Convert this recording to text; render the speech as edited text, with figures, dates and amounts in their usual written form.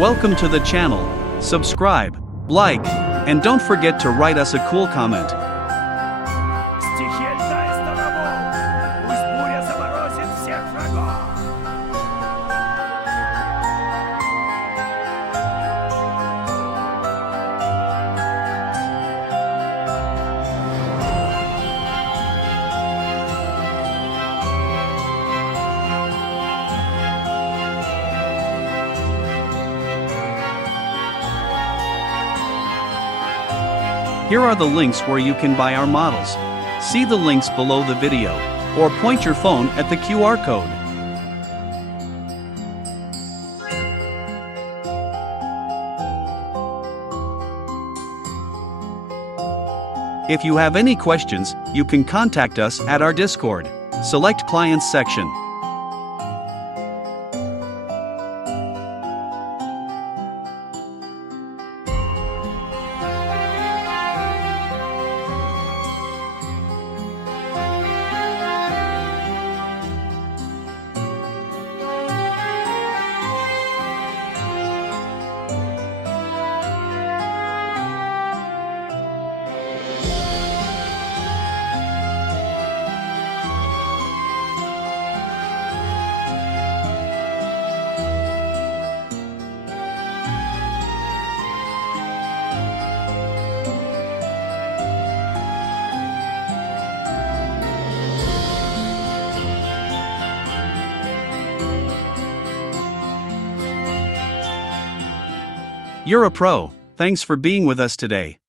Welcome to the channel. Subscribe, like, and don't forget to write us a cool comment. Стихия льда из Тобол! Пусть буря заморозит всех врагов! Here are the links where you can buy our models. See the links below the video, or point your phone at the QR code. If you have any questions, you can contact us at our Discord. Select Clients section. You're a pro. Thanks for being with us today.